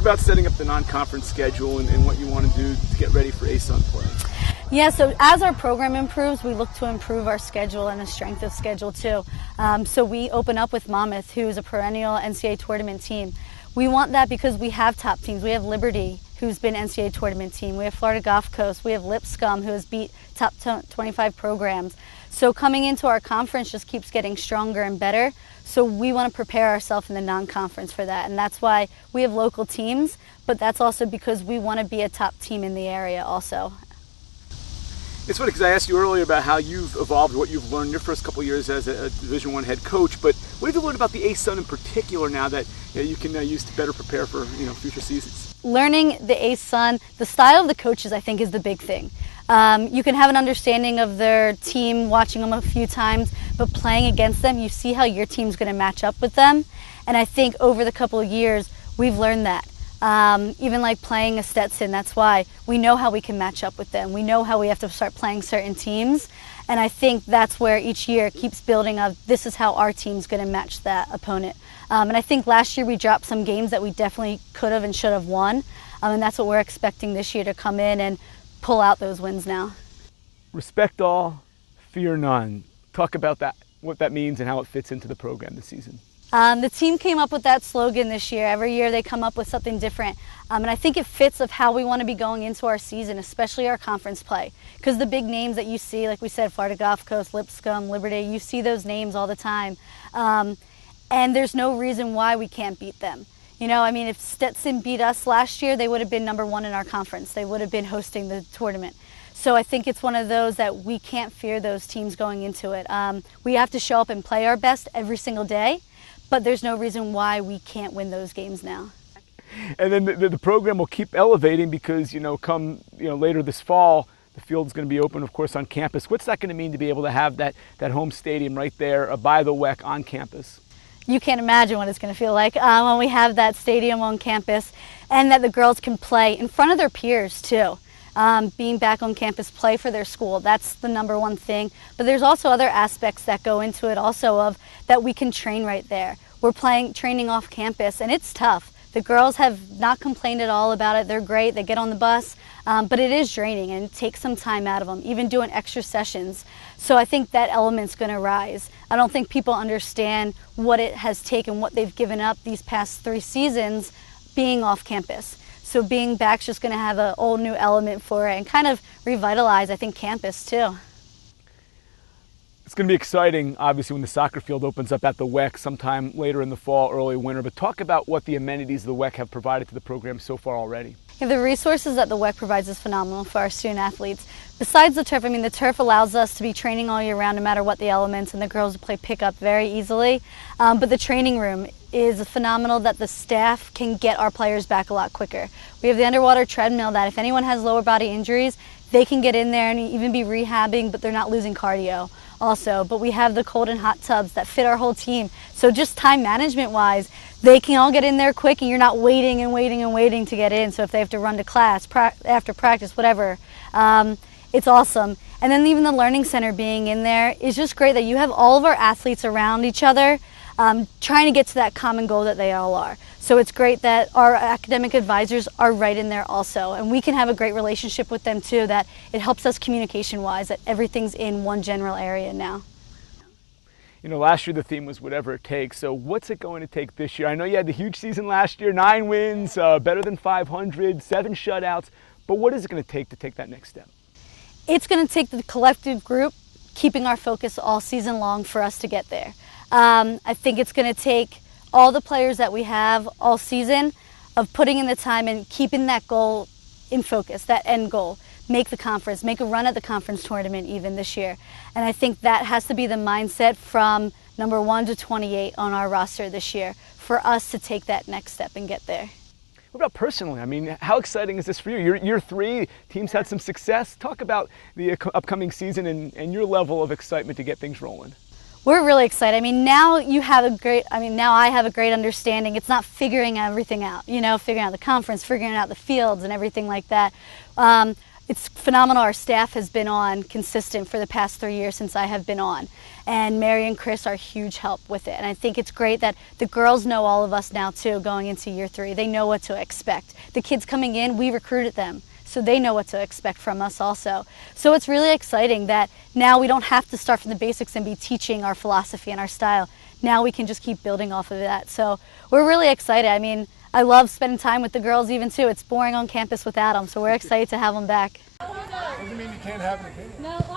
talk about setting up the non-conference schedule and what you want to do to get ready for ASUN play. Yeah, so as our program improves, we look to improve our schedule and the strength of schedule too. So we open up with Monmouth, who is a perennial NCAA tournament team. We want that because we have top teams. We have Liberty, who's been NCAA tournament team. We have Florida Gulf Coast. We have Lipscomb, who has beat top 25 programs. So coming into our conference just keeps getting stronger and better. So we want to prepare ourselves in the non-conference for that. And that's why we have local teams, but that's also because we want to be a top team in the area also. It's funny because I asked you earlier about how you've evolved, what you've learned in your first couple of years as a Division I head coach, but what have you learned about the ASUN in particular now that you can use to better prepare for future seasons? Learning the ASUN, the style of the coaches, I think, is the big thing. You can have an understanding of their team watching them a few times, but playing against them, you see how your team's going to match up with them. And I think over the couple of years, we've learned that. Even like playing a Stetson, that's why we know how we can match up with them. We know how we have to start playing certain teams. And I think that's where each year it keeps building of this is how our team's going to match that opponent. And I think last year we dropped some games that we definitely could have and should have won. And that's what we're expecting this year, to come in and pull out those wins now. Respect all, fear none. Talk about that, what that means and how it fits into the program this season. The team came up with that slogan this year. Every year they come up with something different. And I think it fits of how we want to be going into our season, especially our conference play. Because the big names that you see, like we said, Florida Gulf Coast, Lipscomb, Liberty, you see those names all the time. And there's no reason why we can't beat them. If Stetson beat us last year, they would have been #1 in our conference. They would have been hosting the tournament. So I think it's one of those that we can't fear those teams going into it. We have to show up and play our best every single day. But there's no reason why we can't win those games now. And then the program will keep elevating because, come later this fall, the field's going to be open, of course, on campus. What's that going to mean to be able to have that home stadium right there by the WEC on campus? You can't imagine what it's going to feel like when we have that stadium on campus, and that the girls can play in front of their peers too. Being back on campus, play for their school, that's the #1 thing. But there's also other aspects that go into it also, of that we can train right there. We're training off campus, and it's tough. The girls have not complained at all about it. They're great. They get on the bus, but it is draining and it takes some time out of them, even doing extra sessions. So I think that element's going to rise. I don't think people understand what it has taken, what they've given up these past 3 seasons being off campus. So being back's just going to have a whole new element for it and kind of revitalize, I think, campus too. It's going to be exciting, obviously, when the soccer field opens up at the WEC sometime later in the fall, early winter. But talk about what the amenities the WEC have provided to the program so far already. Yeah, the resources that the WEC provides is phenomenal for our student athletes. Besides the turf, the turf allows us to be training all year round no matter what the elements, and the girls play pickup very easily. But the training room is phenomenal, that the staff can get our players back a lot quicker. We have the underwater treadmill that if anyone has lower body injuries, they can get in there and even be rehabbing, but they're not losing cardio also. But we have the cold and hot tubs that fit our whole team. So just time management wise, they can all get in there quick and you're not waiting and waiting and waiting to get in. So if they have to run to class, after practice, whatever, it's awesome. And then even the Learning Center being in there is just great, that you have all of our athletes around each other, trying to get to that common goal that they all are. So it's great that our academic advisors are right in there also, and we can have a great relationship with them too, that it helps us communication-wise, that everything's in one general area now. Last year the theme was whatever it takes. So what's it going to take this year? I know you had the huge season last year, 9 wins, better than 500, 7 shutouts, but what is it going to take that next step? It's going to take the collective group keeping our focus all season long for us to get there. I think it's going to take all the players that we have all season of putting in the time and keeping that goal in focus, that end goal. Make the conference, make a run at the conference tournament even this year. And I think that has to be the mindset from number 1 to 28 on our roster this year for us to take that next step and get there. What about personally? How exciting is this for you? You're year 3, team's had some success. Talk about the upcoming season and your level of excitement to get things rolling. We're really excited. Now you have now I have a great understanding. It's not figuring everything out, figuring out the conference, figuring out the fields and everything like that. it's phenomenal. Our staff has been on consistent for the past 3 years since I have been on. And Mary and Chris are a huge help with it. And I think it's great that the girls know all of us now too going into year 3. They know what to expect. The kids coming in, we recruited them, so they know what to expect from us also. So it's really exciting that now we don't have to start from the basics and be teaching our philosophy and our style. Now we can just keep building off of that. So we're really excited. I mean, I love spending time with the girls even too. It's boring on campus without them, so we're excited to have them back. Doesn't mean you can't have an opinion. No.